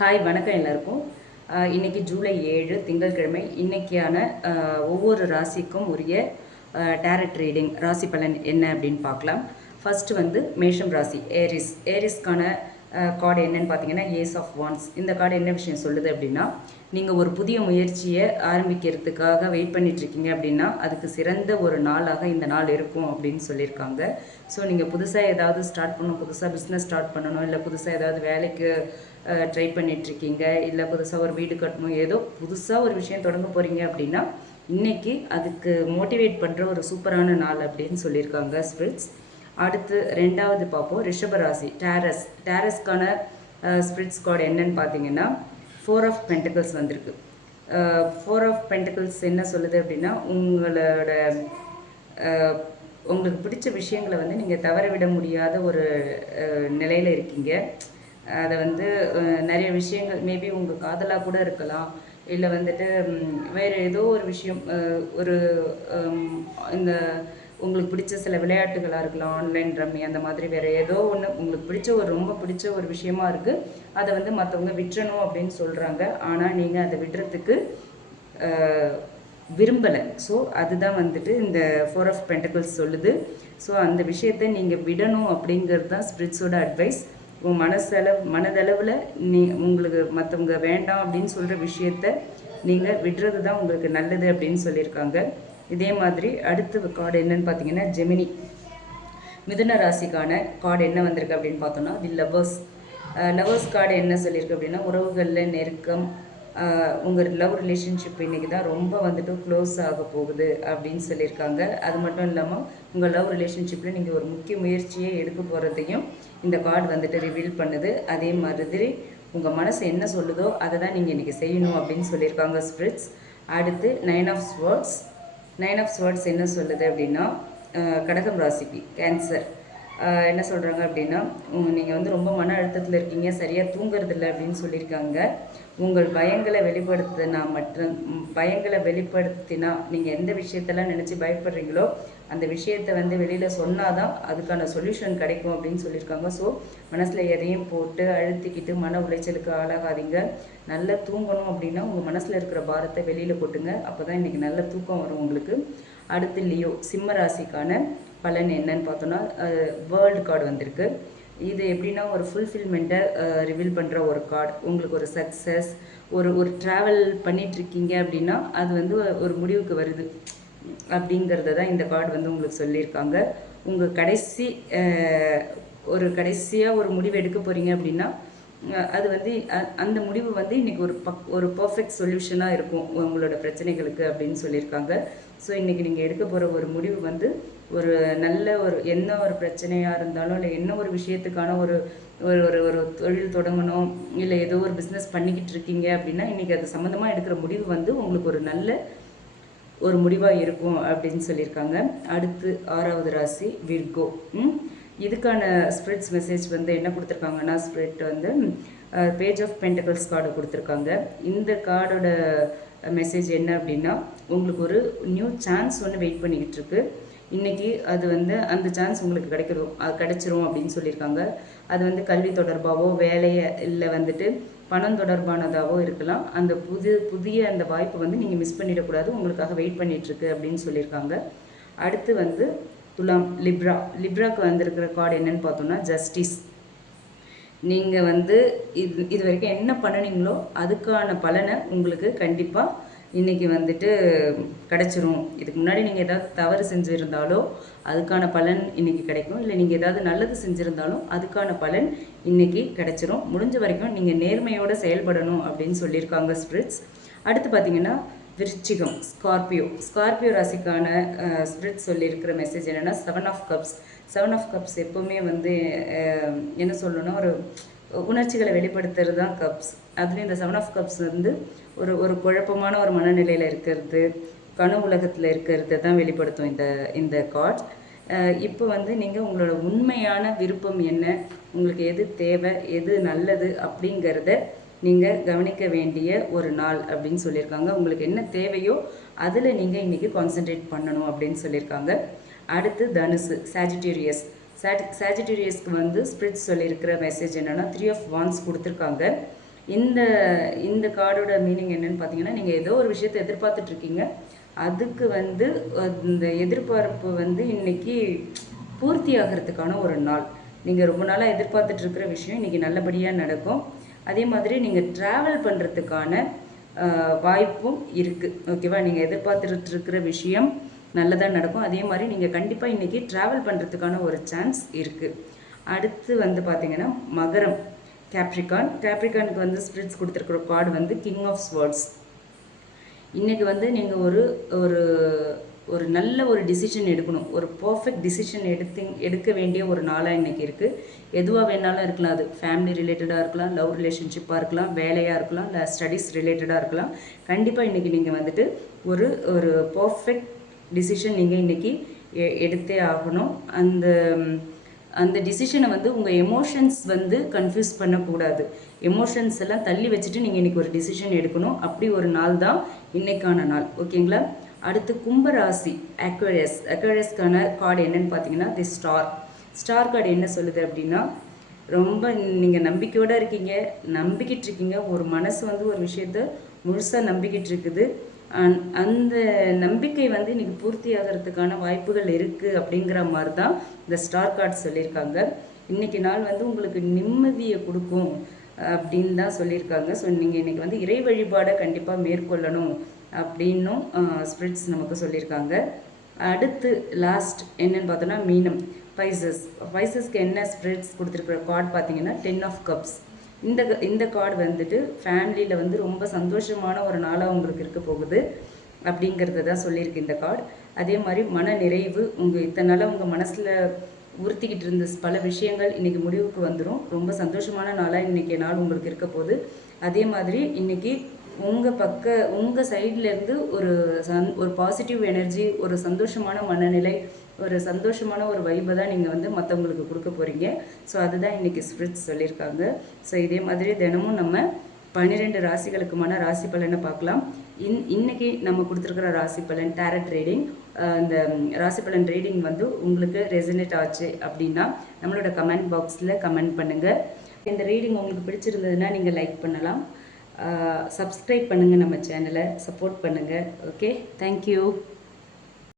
Hi வணக்கம் எல்லாருக்கும். இன்னைக்கு ஜூலை 7 திங்கட்கிழமை. இன்னைக்கான ஒவ்வொரு ராசிக்கும் உரிய டேரட் ரீடிங் ராசி பலன் என்ன அப்படின்னு பார்க்கலாம். ஃபர்ஸ்ட் வந்து மேஷம் ராசி ஏரிஸ்க்கான கார்டு என்னன்னு பார்த்தீங்கன்னா ஏஸ் ஆஃப் வான்ஸ். இந்த கார்டு என்ன விஷயம் சொல்லுது அப்படின்னா, நீங்கள் ஒரு புதிய முயற்சியை ஆரம்பிக்கிறதுக்காக வெயிட் பண்ணிட்டுருக்கீங்க அப்படின்னா அதுக்கு சிறந்த ஒரு நாளாக இந்த நாள் இருக்கும் அப்படின்னு சொல்லியிருக்காங்க. ஸோ நீங்கள் புதுசாக ஏதாவது ஸ்டார்ட் பண்ணணும், புதுசாக பிஸ்னஸ் ஸ்டார்ட் பண்ணணும், இல்லை புதுசாக ஏதாவது வேலைக்கு ட்ரை பண்ணிகிட்ருக்கீங்க, இல்லை புதுசாக ஒரு வீடு கட்டணும், ஏதோ புதுசாக ஒரு விஷயம் தொடங்க போகிறீங்க அப்படின்னா இன்றைக்கி அதுக்கு மோட்டிவேட் பண்ணுற ஒரு சூப்பரான நாள் அப்படின்னு சொல்லியிருக்காங்க ஸ்பிரிட்ஸ். அடுத்து ரெண்டாவது பார்ப்போம், ரிஷபராசி டேரஸ்க்கான ஸ்பிரிட்ஸ் கார்டு என்னன்னு பார்த்தீங்கன்னா 4 ஆஃப் பென்டக்கிள்ஸ் வந்திருக்கு. 4 ஆஃப் பென்டக்கிள்ஸ் என்ன சொல்லுது அப்படின்னா, உங்களுக்கு பிடிச்ச விஷயங்களை வந்து நீங்கள் தவற விட முடியாத ஒரு நிலையில் இருக்கீங்க. அதை வந்து நிறைய விஷயங்கள் மேபி உங்கள் காதலாக கூட இருக்கலாம், இல்லை வந்துட்டு வேறு ஏதோ ஒரு விஷயம், ஒரு இந்த உங்களுக்கு பிடிச்ச சில விளையாட்டுகளாக இருக்கலாம், ஆன்லைன் ரம்மி அந்த மாதிரி வேறு ஏதோ ஒன்று உங்களுக்கு பிடிச்ச ரொம்ப பிடிச்ச ஒரு விஷயமா இருக்குது. அதை வந்து மற்றவங்க விட்டுறணும் அப்படின்னு சொல்கிறாங்க. ஆனால் நீங்கள் அதை விடுறதுக்கு விரும்பலை. ஸோ அதுதான் வந்துட்டு இந்த 4 ஆஃப் பென்டக்கிள்ஸ் சொல்லுது. ஸோ அந்த விஷயத்தை நீங்கள் விடணும் அப்படிங்கிறது தான் ஸ்பிரிட்ஸோட அட்வைஸ். உங்கள் மனதளவில் உங்களுக்கு மற்றவங்க வேண்டாம் அப்படின்னு சொல்கிற விஷயத்த நீங்கள் விடுறது தான் உங்களுக்கு நல்லது அப்படின்னு சொல்லியிருக்காங்க. இதே மாதிரி அடுத்த கார்டு என்னன்னு பார்த்தீங்கன்னா ஜெமினி மிதுன ராசிக்கான கார்டு என்ன வந்திருக்கு அப்படின்னு பார்த்தோம்னா லவர்ஸ் கார்டு என்ன சொல்லியிருக்கு அப்படின்னா, உறவுகளில் நெருக்கம், உங்கள் லவ் ரிலேஷன்ஷிப் இன்றைக்கி தான் ரொம்ப வந்துட்டு க்ளோஸ் ஆக போகுது அப்படின்னு சொல்லியிருக்காங்க. அது மட்டும் இல்லாமல் உங்கள் லவ் ரிலேஷன்ஷிப்பில் நீங்கள் ஒரு முக்கிய முயற்சியை எடுக்க போகிறதையும் இந்த கார்டு வந்துட்டு ரிவீல் பண்ணுது. அதே மாதிரி உங்கள் மனசு என்ன சொல்லுதோ அதை தான் நீங்கள் இன்றைக்கி செய்யணும் அப்படின்னு சொல்லியிருக்காங்க ஸ்பிரிட்ஸ். அடுத்து 9 ஆஃப் ஸ்வர்ட்ஸ் என்ன சொல்லுது அப்படின்னா, கடகம் ராசிக்கு கேன்சர் என்ன சொல்கிறாங்க அப்படின்னா, நீங்கள் வந்து ரொம்ப மன அழுத்தத்தில் இருக்கீங்க, சரியாக தூங்குறதில்ல அப்படின்னு சொல்லியிருக்காங்க. உங்கள் பயங்களை வெளிப்படுத்தினா நீங்கள் எந்த விஷயத்தெல்லாம் நினச்சி பயப்படுறீங்களோ அந்த விஷயத்தை வந்து வெளியில் சொன்னால் தான் அதுக்கான சொல்யூஷன் கிடைக்கும் அப்படின்னு சொல்லியிருக்காங்க. ஸோ மனசில் எதையும் போட்டு அழுத்திக்கிட்டு மன உளைச்சலுக்கு ஆளாகாதீங்க. நல்லா தூங்கணும் அப்படின்னா உங்கள் மனசில் இருக்கிற பாரத்தை வெளியில் போட்டுங்க. அப்போ தான் இன்றைக்கி நல்ல தூக்கம் வரும் உங்களுக்கு. அடுத்து லியோ சிம்ம ராசிக்கான பலன் என்னன்னு பார்த்தோன்னா, வேர்ல்டு கார்டு வந்திருக்கு. இது எப்படின்னா ஒரு ஃபுல்ஃபில்மெண்ட்டை ரிவீல் பண்ணுற ஒரு கார்டு. உங்களுக்கு ஒரு சக்ஸஸ், ஒரு ட்ராவல் பண்ணிகிட்ருக்கீங்க அப்படின்னா அது வந்து ஒரு முடிவுக்கு வருது அப்படிங்கிறத தான் இந்த கார்டு வந்து உங்களுக்கு சொல்லியிருக்காங்க. உங்கள் கடைசியாக ஒரு முடிவு எடுக்க போகிறீங்க அப்படின்னா அது வந்து அந்த முடிவு வந்து இன்றைக்கி ஒரு பர்ஃபெக்ட் சொல்யூஷனாக இருக்கும் உங்களோட பிரச்சனைகளுக்கு அப்படின்னு சொல்லியிருக்காங்க. ஸோ இன்றைக்கி நீங்கள் எடுக்க போகிற ஒரு முடிவு வந்து ஒரு நல்ல என்ன ஒரு பிரச்சனையாக இருந்தாலும், இல்லை என்ன ஒரு விஷயத்துக்கான ஒரு ஒரு ஒரு தொழில் தொடங்கணும், இல்லை ஏதோ ஒரு பிஸ்னஸ் பண்ணிக்கிட்டு இருக்கீங்க அப்படின்னா இன்றைக்கி அது சம்மந்தமாக எடுக்கிற முடிவு வந்து உங்களுக்கு ஒரு நல்ல ஒரு முடிவாக இருக்கும் அப்படின்னு சொல்லியிருக்காங்க. அடுத்து 6வது ராசி விர்கோ. இதுக்கான ஸ்பிரிட்ஸ் மெசேஜ் வந்து என்ன கொடுத்துருக்காங்கன்னா, ஸ்பிரிட் வந்து பேஜ் ஆஃப் பென்டக்கிள்ஸ் கார்டு கொடுத்துருக்காங்க. இந்த கார்டோட மெசேஜ் என்ன அப்படின்னா, உங்களுக்கு ஒரு நியூ சான்ஸ் ஒன்று வெயிட் பண்ணிக்கிட்டு இருக்கு. இன்றைக்கி அது வந்து அந்த சான்ஸ் உங்களுக்கு கிடைச்சிரும் அப்படின்னு சொல்லியிருக்காங்க. அது வந்து கல்வி தொடர்பாகவோ வேலையை இல்லை வந்துட்டு பணம் தொடர்பானதாகவோ இருக்கலாம். அந்த புதிய அந்த வாய்ப்பு வந்து நீங்கள் மிஸ் பண்ணிடக்கூடாது, உங்களுக்காக வெயிட் பண்ணிகிட்ருக்கு அப்படின்னு சொல்லியிருக்காங்க. அடுத்து வந்து துலாம் லிப்ராக்கு வந்திருக்கிற கார்டு என்னன்னு பார்த்தோம்னா ஜஸ்டிஸ். நீங்கள் வந்து இது வரைக்கும் என்ன பண்ணினீங்களோ அதுக்கான பலனை உங்களுக்கு கண்டிப்பாக இன்றைக்கி வந்துட்டு கிடச்சிரும். இதுக்கு முன்னாடி நீங்கள் ஏதாவது தவறு செஞ்சுருந்தாலோ அதுக்கான பலன் இன்றைக்கி கிடைக்கும், இல்லை நீங்கள் ஏதாவது நல்லது செஞ்சுருந்தாலும் அதுக்கான பலன் இன்றைக்கி கிடச்சிரும். முடிஞ்ச வரைக்கும் நீங்கள் நேர்மையோடு செயல்படணும் அப்படின்னு சொல்லியிருக்காங்க ஸ்பிரிட்ஸ். அடுத்து பார்த்திங்கன்னா விருச்சிகம் ஸ்கார்பியோ ராசிக்கான ஸ்பிரிட் சொல்லியிருக்கிற மெசேஜ் என்னென்னா 7 ஆஃப் கப்ஸ் எப்போவுமே வந்து என்ன சொல்லணும்னா ஒரு உணர்ச்சிகளை வெளிப்படுத்துறது தான் கப்ஸ். அதுலேயும் இந்த 7 ஆஃப் கப்ஸ் வந்து ஒரு குழப்பமான ஒரு மனநிலையில் இருக்கிறது, கனவு உலகத்தில் இருக்கிறது தான் வெளிப்படுத்தும் இந்த கார்ட். இப்போ வந்து நீங்கள் உங்களோட உண்மையான விருப்பம் என்ன, உங்களுக்கு எது தேவை, எது நல்லது அப்படிங்கிறத நீங்கள் கவனிக்க வேண்டிய ஒரு நாள் அப்படின்னு சொல்லியிருக்காங்க. உங்களுக்கு என்ன தேவையோ அதில் நீங்கள் இன்றைக்கி கான்சென்ட்ரேட் பண்ணணும் அப்படின்னு சொல்லியிருக்காங்க. அடுத்து தனுசு சாஜிட்டேரியஸ்க்கு வந்து ஸ்பிரிட்ஸ் சொல்லியிருக்கிற மெசேஜ் என்னென்னா 3 ஆஃப் வான்ஸ் கொடுத்துருக்காங்க. இந்த இந்த கார்டோட மீனிங் என்னன்னு பார்த்தீங்கன்னா, நீங்கள் ஏதோ ஒரு விஷயத்தை எதிர்பார்த்துட்ருக்கீங்க. அதுக்கு வந்து இந்த எதிர்பார்ப்பு வந்து இன்னைக்கு பூர்த்தி ஆகிறதுக்கான ஒரு நாள். நீங்கள் ரொம்ப நாளாக எதிர்பார்த்துட்ருக்கிற விஷயம் இன்றைக்கி நல்லபடியாக நடக்கும். அதே மாதிரி நீங்கள் ட்ராவல் பண்ணுறதுக்கான வாய்ப்பும் இருக்குது. ஓகேவா? நீங்கள் எதிர்பார்த்துட்டு இருக்கிற விஷயம் நல்லதாக நடக்கும். அதே மாதிரி நீங்கள் கண்டிப்பாக இன்றைக்கி ட்ராவல் பண்ணுறதுக்கான ஒரு சான்ஸ் இருக்குது. அடுத்து வந்து பார்த்தீங்கன்னா மகரம், கேப்ரிகானுக்கு வந்து ஸ்பிரிட்ஸ் கொடுத்துருக்குற கார்டு வந்து கிங் ஆஃப் ஸ்வர்ட்ஸ். இன்றைக்கி வந்து நீங்கள் ஒரு ஒரு ஒரு நல்ல ஒரு டிசிஷன் எடுக்கணும். ஒரு பர்ஃபெக்ட் டிசிஷன் எடுக்க வேண்டிய ஒரு நாளாக இன்றைக்கி இருக்குது. எதுவாக வேணாலும் இருக்கலாம். அது ஃபேமிலி ரிலேட்டடாக இருக்கலாம், லவ் ரிலேஷன்ஷிப்பாக இருக்கலாம், வேலையாக இருக்கலாம், இல்லை ஸ்டடீஸ் ரிலேட்டடாக இருக்கலாம். கண்டிப்பாக இன்றைக்கி நீங்கள் வந்துட்டு ஒரு ஒரு பர்ஃபெக்ட் டிசிஷன் நீங்கள் இன்றைக்கி எடுத்தே ஆகணும். அந்த அந்த டிசிஷனை வந்து உங்கள் எமோஷன்ஸ் வந்து கன்ஃபியூஸ் பண்ணக்கூடாது. எமோஷன்ஸ் எல்லாம் தள்ளி வச்சுட்டு நீங்கள் இன்றைக்கி ஒரு டிசிஷன் எடுக்கணும். அப்படி ஒரு நாள் தான் இன்றைக்கான நாள். ஓகேங்களா? அடுத்து கும்பராசி, அக்வேரியஸ்க்கான கார்டு என்னன்னு பார்த்தீங்கன்னா தி ஸ்டார் கார்டு என்ன சொல்லுது அப்படின்னா, ரொம்ப நீங்கள் நம்பிக்கையோடு இருக்கீங்க, நம்பிக்கிட்டு இருக்கீங்க. ஒரு மனசு வந்து ஒரு விஷயத்த முழுசாக நம்பிக்கிட்டு இருக்குது. அந்த நம்பிக்கை வந்து இன்றைக்கி பூர்த்தி ஆகிறதுக்கான வாய்ப்புகள் இருக்குது அப்படிங்கிற மாதிரி தான் இந்த ஸ்டார் கார்டு சொல்லியிருக்காங்க. இன்றைக்கி நாள் வந்து உங்களுக்கு நிம்மதியை கொடுக்கும் அப்படின்னு தான் சொல்லியிருக்காங்க. ஸோ நீங்கள் இன்றைக்கி வந்து இறை வழிபாடை கண்டிப்பாக மேற்கொள்ளணும் அப்படின்னும் ஸ்பிரிட்ஸ் நமக்கு சொல்லியிருக்காங்க. அடுத்து லாஸ்ட் என்னன்னு பார்த்தோன்னா மீனம், பைசஸ்க்கு என்ன ஸ்பிரிட்ஸ் கொடுத்துருக்குற கார்டு பார்த்தீங்கன்னா 10 ஆஃப் கப்ஸ். இந்த கார்டு வந்துட்டு ஃபேமிலியில் வந்து ரொம்ப சந்தோஷமான ஒரு நாளாக உங்களுக்கு இருக்க போகுது அப்படிங்கிறத தான் சொல்லியிருக்கு இந்த கார்டு. அதே மாதிரி மன நிறைவு, இத்தனை நாளாக உங்கள் மனசில் உறுத்திக்கிட்டு இருந்த பல விஷயங்கள் இன்றைக்கி முடிவுக்கு வந்துடும். ரொம்ப சந்தோஷமான நாளாக இன்றைக்கி நாள் உங்களுக்கு இருக்க போகுது. அதே மாதிரி இன்றைக்கி உங்கள் சைட்லேருந்து ஒரு பாசிட்டிவ் எனர்ஜி, ஒரு சந்தோஷமான மனநிலை, ஒரு சந்தோஷமான ஒரு வைப்பை தான் நீங்கள் வந்து மற்றவங்களுக்கு கொடுக்க போகிறீங்க. ஸோ அதுதான் இன்றைக்கி ஸ்பிரிட்ஸ் சொல்லியிருக்காங்க. ஸோ இதே மாதிரி தினமும் நம்ம 12 ராசிகளுக்குமான ராசி பலனை பார்க்கலாம். இன்னைக்கு நம்ம கொடுத்துருக்குற ராசி பலன் டேரட் ரீடிங். இந்த ராசி பலன் ரீடிங் வந்து உங்களுக்கு ரெசனேட் ஆச்சு அப்படின்னா நம்மளோட கமெண்ட் பாக்ஸில் கமெண்ட் பண்ணுங்கள். இந்த ரீடிங் உங்களுக்கு பிடிச்சிருந்ததுன்னா நீங்கள் லைக் பண்ணலாம். சப்ஸ்கிரைப் பண்ணுங்கள், நம்ம சேனலை சப்போர்ட் பண்ணுங்கள். Okay, thank you.